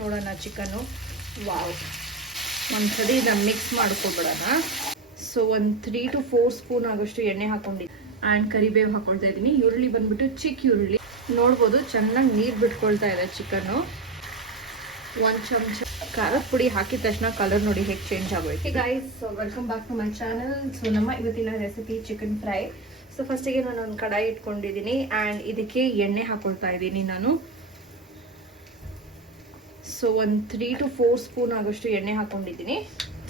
ನೋಡೋಣ chicken. Wow, ಒಂದ್ಸರಿ ಇದನ್ನು ಮಿಕ್ಸ್ ಮಾಡ್ಕೊಬಿಡೋಣ. ಸೊ ಒಂದು 3 to 4 ಸ್ಪೂನ್ ಆಗೋಷ್ಟು ಎಣ್ಣೆ ಹಾಕೊಂಡಿದ್ದೀನಿ ಆ್ಯಂಡ್ ಕರಿಬೇವು ಹಾಕೊಳ್ತಾ ಇದ್ದೀನಿ. ಈರುಳ್ಳಿ ಬಂದ್ಬಿಟ್ಟು ಚಿಕ್ಕ ಈರುಳ್ಳಿ ನೋಡ್ಬೋದು, ಚೆನ್ನಾಗಿ ನೀರು ಬಿಟ್ಕೊಳ್ತಾ ಇದೆ ಚಿಕನ್ನು. 1 ಚಮಚ ಖಾರದ ಪುಡಿ ಹಾಕಿದ ತಕ್ಷಣ ಕಲರ್ ನೋಡಿ ಹೇಗೆ ಚೇಂಜ್ ಆಗೋಯ್ತು. Guys, welcome back to my channel. So ನಮ್ಮ ಇವತ್ತಿನ ರೆಸಿಪಿ ಚಿಕನ್ ಫ್ರೈ. ಸೊ ಫಸ್ಟಿಗೆ ನಾನು ಒಂದು ಕಡಾಯಿ ಇಟ್ಕೊಂಡಿದ್ದೀನಿ ಆ್ಯಂಡ್ ಇದಕ್ಕೆ ಎಣ್ಣೆ ಹಾಕೊಳ್ತಾ ಇದ್ದೀನಿ ನಾನು. ಸೊ ಒಂದು 3 to 4 ಸ್ಪೂನ್ ಆಗೋಷ್ಟು ಎಣ್ಣೆ ಹಾಕೊಂಡಿದ್ದೀನಿ.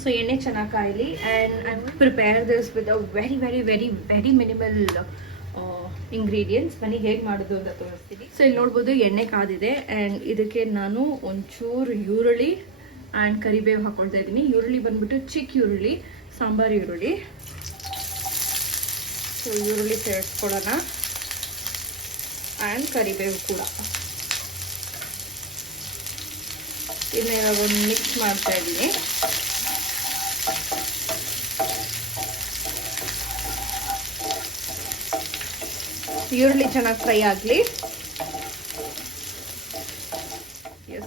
ಸೊ ಎಣ್ಣೆ ಚೆನ್ನಾಗಿ ಕಾಯಲಿ and I prepare this with a very very very very minimal ingredients. ಬನ್ನಿ ಹೇಗೆ ಮಾಡೋದು ಅಂತ ತೋರಿಸ್ತೀನಿ. ಸೊ ಇಲ್ಲಿ ನೋಡ್ಬೋದು ಎಣ್ಣೆ ಕಾದಿದೆ ಆ್ಯಂಡ್ ಇದಕ್ಕೆ ನಾನು ಒಂಚೂರು ಈರುಳ್ಳಿ ಆ್ಯಂಡ್ ಕರಿಬೇವು ಹಾಕೊಳ್ತಾ ಇದ್ದೀನಿ. ಈರುಳ್ಳಿ ಬಂದ್ಬಿಟ್ಟು ಚಿಕ್ಕ ಈರುಳ್ಳಿ, ಸಾಂಬಾರು ಈರುಳ್ಳಿ. ಸೊ ಈರುಳ್ಳಿ ಸೇರಿಸ್ಕೊಳ್ಳೋಣ ಆ್ಯಂಡ್ ಕರಿಬೇವು ಕೂಡ. ಇದನ್ನ ಒಂದು ಮಿಕ್ಸ್ ಮಾಡ್ತಾ ಇದ್ದೀನಿ. ಈರುಳ್ಳಿ ಚೆನ್ನಾಗಿ ಫ್ರೈ ಆಗಲಿ.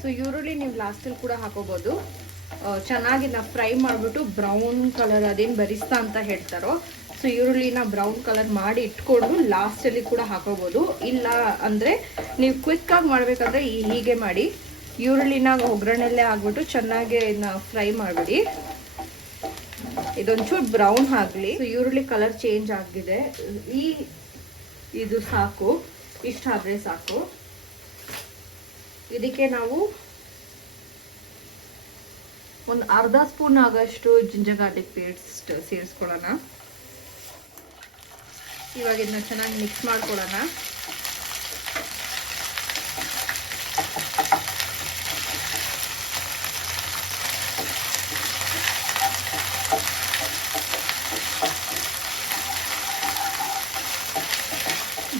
ಸೊ ಈರುಳ್ಳಿ ನೀವು ಲಾಸ್ಟಲ್ಲಿ ಕೂಡ ಹಾಕೋಬೋದು. ಚೆನ್ನಾಗಿ ನಾವು ಫ್ರೈ ಮಾಡಿಬಿಟ್ಟು ಬ್ರೌನ್ ಕಲರ್ ಅದೇನು ಬರಿಸ್ತಾ ಅಂತ ಹೇಳ್ತಾರೋ, ಸೊ ಈರುಳ್ಳಿನ ಬ್ರೌನ್ ಕಲರ್ ಮಾಡಿ ಇಟ್ಕೊಂಡು ಲಾಸ್ಟಲ್ಲಿ ಕೂಡ ಹಾಕೋಬೋದು. ಇಲ್ಲ ಅಂದರೆ ನೀವು ಕ್ವಿಕ್ಕಾಗಿ ಮಾಡಬೇಕಂದ್ರೆ ಹೀಗೆ ಮಾಡಿ, ಈರುಳ್ಳಿನ ಒಗ್ಗರಣೆಲ್ಲೇ ಹಾಕ್ಬಿಟ್ಟು ಚೆನ್ನಾಗಿ ಇದನ್ನ ಫ್ರೈ ಮಾಡಿಬಿಡಿ. ಇದೊಂಚೂರು ಬ್ರೌನ್ ಆಗಲಿ. ಸೊ ಈರುಳ್ಳಿ ಕಲರ್ ಚೇಂಜ್ ಆಗಿದೆ. ಇದು ಸಾಕು, ಇಷ್ಟ ಆದರೆ ಸಾಕು. ಇದಕ್ಕೆ ನಾವು ಒಂದು ಅರ್ಧ ಸ್ಪೂನ್ ಆಗಷ್ಟು ಜಿಂಜರ್ ಗಾರ್ಲಿಕ್ ಪೇಸ್ಟ್ ಸೇರಿಸ್ಕೊಳ್ಳೋಣ. ಇವಾಗ ಇದನ್ನ ಚೆನ್ನಾಗಿ ಮಿಕ್ಸ್ ಮಾಡ್ಕೊಳ್ಳೋಣ.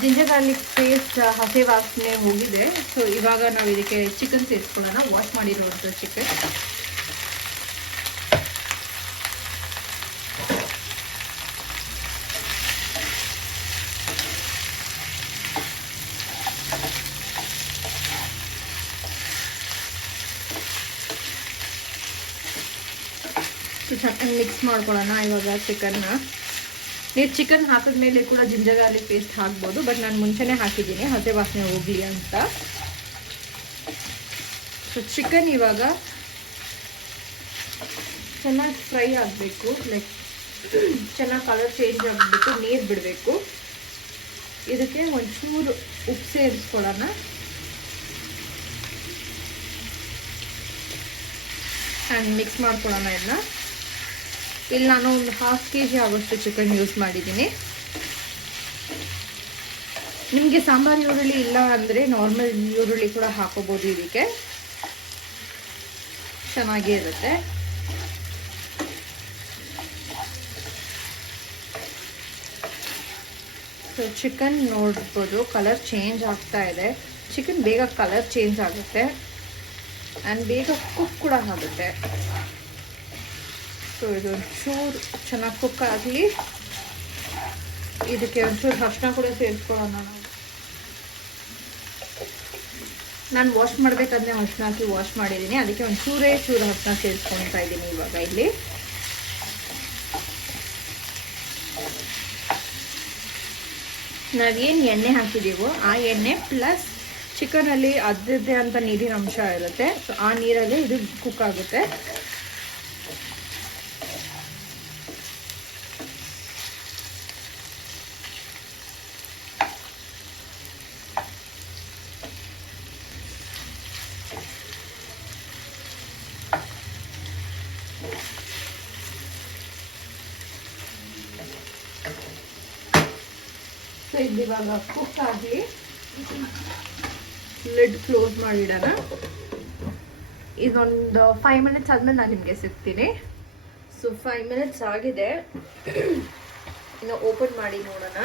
ಜಿಂಜರ್ ಗಾರ್ಲಿಕ್ ಪೇಸ್ಟ್ ಹಸಿ ವಾಸನೆ ಹೋಗಿದೆ. ಸೊ ಇವಾಗ ನಾವು ಇದಕ್ಕೆ ಚಿಕನ್ ಸೇರಿಸ್ಕೊಳ್ಳೋಣ, ವಾಶ್ ಮಾಡಿರುವಂಥ ಚಿಕನ್. ಚೆನ್ನಾಗಿ ಮಿಕ್ಸ್ ಮಾಡ್ಕೊಳ್ಳೋಣ ಇವಾಗ ಚಿಕನ್ನ. ನೀವು ಚಿಕನ್ ಹಾಕಿದ್ಮೇಲೆ ಕೂಡ ಜಿಂಜರ್ ಗಾರ್ಲಿಕ್ ಪೇಸ್ಟ್ ಹಾಕ್ಬೋದು, ಬಟ್ ನಾನು ಮುಂಚೆನೇ ಹಾಕಿದ್ದೀನಿ ಹಸಿ ವಾಸನೆ ಹೋಗಲಿ ಅಂತ. ಸೊ ಚಿಕನ್ ಇವಾಗ ಚೆನ್ನಾಗಿ ಫ್ರೈ ಆಗಬೇಕು, ಲೈಕ್ ಚೆನ್ನಾಗಿ ಕಲರ್ ಚೇಂಜ್ ಆಗಿಬಿಟ್ಟು ನೀರು ಬಿಡಬೇಕು. ಇದಕ್ಕೆ ಒಂಚೂರು ಉಪ್ಪು ಸೇರಿಸ್ಕೊಳ್ಳೋಣ ಆ್ಯಂಡ್ ಮಿಕ್ಸ್ ಮಾಡ್ಕೊಳ್ಳೋಣ ಇದನ್ನ. ಇಲ್ಲಿ ನಾನು ಒಂದು 1/2 kg ಆಗೋಷ್ಟು ಚಿಕನ್ ಯೂಸ್ ಮಾಡಿದ್ದೀನಿ. ನಿಮಗೆ ಸಾಂಬಾರು ಈರುಳ್ಳಿ ಇಲ್ಲ ಅಂದರೆ ನಾರ್ಮಲ್ ಈರುಳ್ಳಿ ಕೂಡ ಹಾಕೋಬೋದು, ಇದಕ್ಕೆ ಚೆನ್ನಾಗೇ ಇರುತ್ತೆ. ಸೊ ಚಿಕನ್ ನೋಡ್ಬೋದು ಕಲರ್ ಚೇಂಜ್ ಆಗ್ತಾ ಇದೆ. ಚಿಕನ್ ಬೇಗ ಕಲರ್ ಚೇಂಜ್ ಆಗುತ್ತೆ ಆ್ಯಂಡ್ ಬೇಗ ಕುಕ್ ಕೂಡ ಆಗುತ್ತೆ. ಸೊ ಇದು ಒಂಚೂರು ಚೆನ್ನಾಗಿ ಕುಕ್ ಆಗಲಿ. ಇದಕ್ಕೆ ಒಂಚೂರು ಅರಿಶಿನ ಕೂಡ ಸೇರಿಸ್ಕೊಳ್ಳೋಣ. ನಾನು ವಾಶ್ ಮಾಡಬೇಕಾದ್ರೆ ಅರಿಶಿನ ಹಾಕಿ ವಾಶ್ ಮಾಡಿದ್ದೀನಿ, ಅದಕ್ಕೆ ಒಂಚೂರು ಅರಿಶಿನ ಸೇರಿಸ್ಕೊಳ್ತಾ ಇದ್ದೀನಿ ಇವಾಗ ಇಲ್ಲಿ. ನಾವೇನು ಎಣ್ಣೆ ಹಾಕಿದ್ದೀವೋ ಆ ಎಣ್ಣೆ ಪ್ಲಸ್ ಚಿಕನಲ್ಲಿ ಅದರದ್ದೇ ಅಂತ ನೀರಿನ ಅಂಶ ಇರುತ್ತೆ. ಸೊ ಆ ನೀರಲ್ಲಿ ಇದು ಕುಕ್ ಆಗುತ್ತೆ. ಸೊ ಇದು ಇವಾಗ ಕುಕ್ ಆಗಲಿ. ಲಿಡ್ ಕ್ಲೋಸ್ ಮಾಡಿಡೋಣ. ಇದೊಂದು 5 minutes ಆದಮೇಲೆ ನಾನು ನಿಮಗೆ ಸಿಗ್ತೀನಿ. ಸೊ 5 minutes ಆಗಿದೆ. ಇನ್ನು ಓಪನ್ ಮಾಡಿ ನೋಡೋಣ.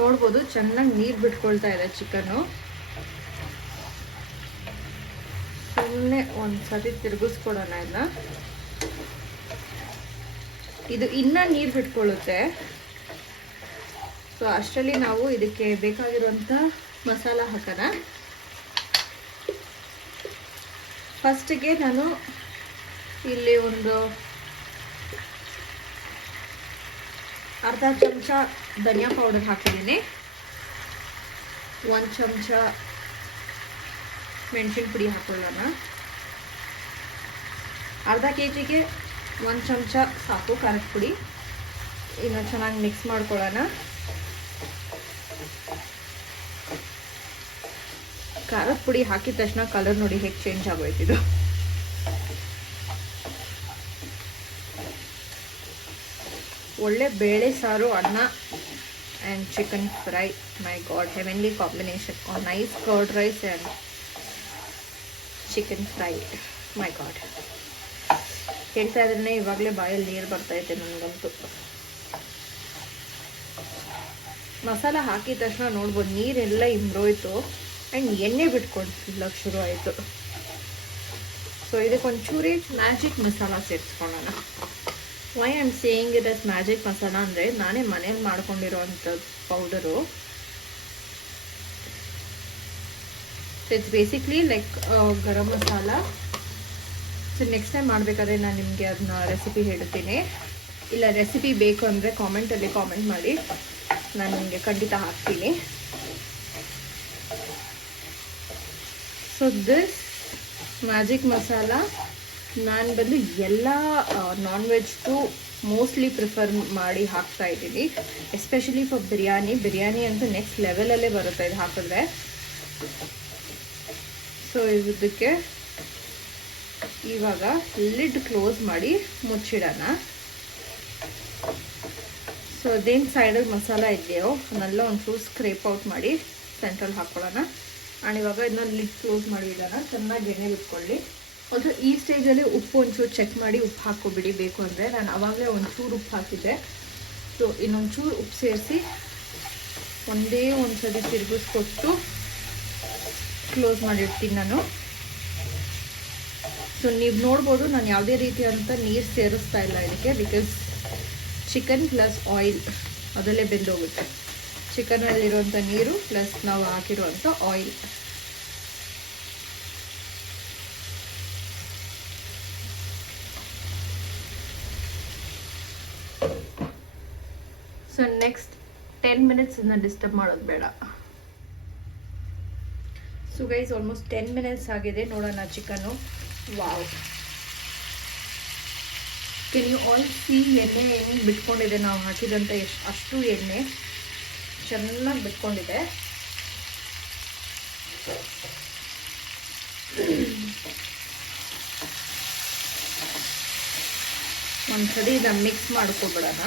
ನೋಡ್ಬೋದು ಚೆನ್ನಾಗಿ ನೀರು ಬಿಟ್ಕೊಳ್ತಾ ಇದೆ ಚಿಕನ್ನು. ಸುಮ್ಮನೆ ಒಂದ್ಸತಿ ತಿರುಗಿಸ್ಕೊಡೋಣ ಇದನ್ನ. ಇದು ಇನ್ನೂ ನೀರು ಬಿಟ್ಕೊಳ್ಳುತ್ತೆ. ಸೊ ಅಷ್ಟರಲ್ಲಿ ನಾವು ಇದಕ್ಕೆ ಬೇಕಾಗಿರುವಂಥ ಮಸಾಲ ಹಾಕೋಣ. ಫಸ್ಟಿಗೆ ನಾನು ಇಲ್ಲಿ ಒಂದು ಅರ್ಧ ಚಮಚ ಧನಿಯಾ ಪೌಡರ್ ಹಾಕಿದ್ದೀನಿ, 1 ಚಮಚ ಮೆಣಸಿನ ಪುಡಿ ಹಾಕೊಳ್ಳೋಣ. ಅರ್ಧ kgಗೆ 1 ಚಮಚ ಸಾಕು ಖಾರದ ಪುಡಿ. ಇನ್ನು ಚೆನ್ನಾಗಿ ಮಿಕ್ಸ್ ಮಾಡ್ಕೊಳ್ಳೋಣ. ಖಾರದ ಪುಡಿ ಹಾಕಿದ ತಕ್ಷಣ ಕಲರ್ ನೋಡಿ ಹೇಗೆ ಚೇಂಜ್ ಆಗೋಯ್ತಿದ್ದು. ಒಳ್ಳೆ ಬೇಳೆ ಸಾರು, ಅನ್ನ and chicken fry. My god, heavenly combination. Nice curd rice and chicken fry. My god, ಹೇಳ್ತಾ ಇದ್ರೆ ಇವಾಗಲೇ ಬಾಯಲ್ಲಿ ನೀರು ಬರ್ತೈತೆ ನನಗಂತೂ. ಮಸಾಲ ಹಾಕಿದ ತಕ್ಷಣ ನೋಡ್ಬೋದು ನೀರೆಲ್ಲ ಇಂಬ್ರೋಯ್ತು ಆ್ಯಂಡ್ ಎಣ್ಣೆ ಬಿಟ್ಕೊಂಡು ಶುರು ಆಯಿತು. ಸೊ ಇದಕ್ಕೊಂಚೂರಿ ಮ್ಯಾಜಿಕ್ ಮಸಾಲ ಸೇರಿಸ್ಕೊಳ್ಳೋಣ. Why I am saying it as magic masala ಅಂದರೆ ನಾನೇ ಮನೇಲಿ ಮಾಡ್ಕೊಂಡಿರೋವಂಥ powder. It's basically like garam masala. So next time ಮಾಡಬೇಕಾದ್ರೆ ನಾನು ನಿಮಗೆ ಅದನ್ನ ರೆಸಿಪಿ ಹೇಳ್ತೀನಿ. ಇಲ್ಲ ರೆಸಿಪಿ ಬೇಕು ಅಂದರೆ ಕಾಮೆಂಟಲ್ಲಿ ಕಾಮೆಂಟ್ ಮಾಡಿ, ನಾನು ನಿಮಗೆ ಖಂಡಿತ ಹಾಕ್ತೀನಿ. ಸೊ ದಿಸ್ ಮ್ಯಾಜಿಕ್ ಮಸಾಲ ನಾನು ಬಂದು ಎಲ್ಲ ನಾನ್ ವೆಜ್ಗೂ ಮೋಸ್ಟ್ಲಿ ಪ್ರಿಫರ್ ಮಾಡಿ ಹಾಕ್ತಾ ಇದ್ದೀನಿ, ಎಸ್ಪೆಷಲಿ ಫಾರ್ ಬಿರಿಯಾನಿ ಅಂತೂ ನೆಕ್ಸ್ಟ್ ಲೆವೆಲಲ್ಲೇ ಬರುತ್ತೆ ಇದು ಹಾಕಿದ್ರೆ. ಸೊ ಇದಕ್ಕೆ ಇವಾಗ ಲಿಡ್ ಕ್ಲೋಸ್ ಮಾಡಿ ಮುಚ್ಚಿಡೋಣ. ಸೊ ಅದೇನು ಸೈಡಲ್ಲಿ ಮಸಾಲ ಇದೆಯೋ ಅದನ್ನೆಲ್ಲ ಒಂಚೂರು ಸ್ಕ್ರೇಪ್ ಔಟ್ ಮಾಡಿ ಸೆಂಟ್ರಲ್ಲಿ ಹಾಕ್ಕೊಳ್ಳೋಣ. ಆ್ಯಂಡ್ ಇವಾಗ ಇದನ್ನ ಲಿಡ್ ಕ್ಲೋಸ್ ಮಾಡಿ ಇಡೋಣ. ಚೆನ್ನಾಗಿ ಎಣ್ಣೆ ಬಿಟ್ಕೊಳ್ಳಿ. ಅದು ಈ ಸ್ಟೇಜಲ್ಲಿ ಉಪ್ಪು ಒಂಚೂರು ಚೆಕ್ ಮಾಡಿ ಉಪ್ಪು ಹಾಕ್ಕೊಬಿಡಿ ಬೇಕು ಅಂದರೆ. ನಾನು ಆವಾಗಲೇ ಒಂಚೂರು ಉಪ್ಪು ಹಾಕಿದ್ದೆ. ಸೊ ಇನ್ನೊಂಚೂರು ಉಪ್ಪು ಸೇರಿಸಿ ಒಂದೇ ಒಂದು ಸರಿ ತಿರುಗಿಸ್ಕೊಟ್ಟು ಕ್ಲೋಸ್ ಮಾಡಿರ್ತೀನಿ ನಾನು. ಸೊ ನೀವು ನೋಡ್ಬೋದು ನಾನು ಯಾವುದೇ ರೀತಿಯಾದಂಥ ನೀರು ಸೇರಿಸ್ತಾ ಇಲ್ಲ ಇದಕ್ಕೆ, ಬಿಕಾಸ್ ಚಿಕನ್ ಪ್ಲಸ್ ಆಯಿಲ್ ಅದರಲ್ಲೇ ಬೆಂದೋಗುತ್ತೆ. ಚಿಕನಲ್ಲಿರುವಂಥ ನೀರು ಪ್ಲಸ್ ನಾವು ಹಾಕಿರುವಂಥ ಆಯಿಲ್. ಸೊ ನೆಕ್ಸ್ಟ್ 10 ಮಿನಿಟ್ಸ್ ಇದನ್ನ ಡಿಸ್ಟರ್ಬ್ ಮಾಡೋದು ಬೇಡ. ಸೊ ಗೈಸ್ ಆಲ್ಮೋಸ್ಟ್ 10 ಮಿನಿಟ್ಸ್ ಆಗಿದೆ. ನೋಡೋಣ chicken. Wow, can you all see ಎಣ್ಣೆ ಏನೇನು ಬಿಟ್ಕೊಂಡಿದೆ ನಾವು ಹಾಕಿದಂಥ ಅಷ್ಟು ಎಣ್ಣೆ ಚೆನ್ನಾಗಿ ಬಿಟ್ಕೊಂಡಿದೆ. ಒಂದು ಸರಿ ಇದನ್ನು ಮಿಕ್ಸ್ ಮಾಡ್ಕೊಬಿಡೋಣ.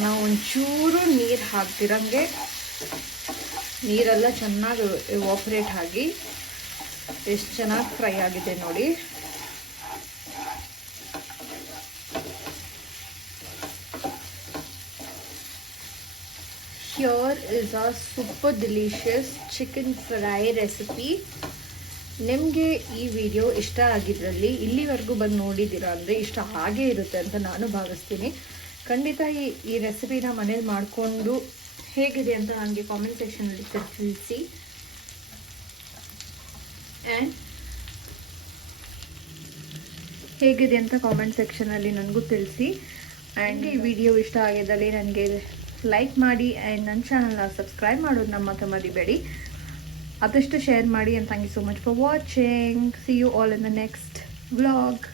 ನಾವು ಒಂಚೂರು ನೀರು ಹಾಕ್ತಿರಂಗೆ ನೀರೆಲ್ಲ ಚೆನ್ನಾಗಿ ಎವಾಪರೇಟ್ ಆಗಿ ಎಷ್ಟು ಚೆನ್ನಾಗಿ ಫ್ರೈ ಆಗಿದೆ ನೋಡಿ. Here is a super delicious chicken fry recipe. ನಿಮಗೆ ಈ ವಿಡಿಯೋ ಇಷ್ಟ ಆಗಿದ್ರಲ್ಲಿ ಇಲ್ಲಿವರೆಗೂ ಬಂದು ನೋಡಿದ್ದೀರಾ ಅಂದರೆ ಇಷ್ಟ ಹಾಗೇ ಇರುತ್ತೆ ಅಂತ ನಾನು ಭಾವಿಸ್ತೀನಿ. ಖಂಡಿತ ಈ ರೆಸಿಪಿನ ಮನೇಲಿ ಮಾಡಿಕೊಂಡು ಹೇಗಿದೆ ಅಂತ ನನಗೆ ಕಾಮೆಂಟ್ ಸೆಕ್ಷನಲ್ಲಿ ತಿಳಿಸಿ. ಆ್ಯಂಡ್ ಹೇಗಿದೆ ಅಂತ ಕಾಮೆಂಟ್ ಸೆಕ್ಷನಲ್ಲಿ ನನಗೂ ತಿಳಿಸಿ. ಆ್ಯಂಡ್ ಈ ವಿಡಿಯೋ ಇಷ್ಟ ಆಗಿದ್ದಲ್ಲಿ ನನಗೆ ಲೈಕ್ ಮಾಡಿ ಆ್ಯಂಡ್ ನನ್ನ ಚಾನಲ್ನ ಸಬ್ಸ್ಕ್ರೈಬ್ ಮಾಡೋದನ್ನ ಮಾತ್ರ ಮರಿಬೇಡಿ. ಆದಷ್ಟು ಶೇರ್ ಮಾಡಿ. And thank you so much for watching. See you all in the next vlog.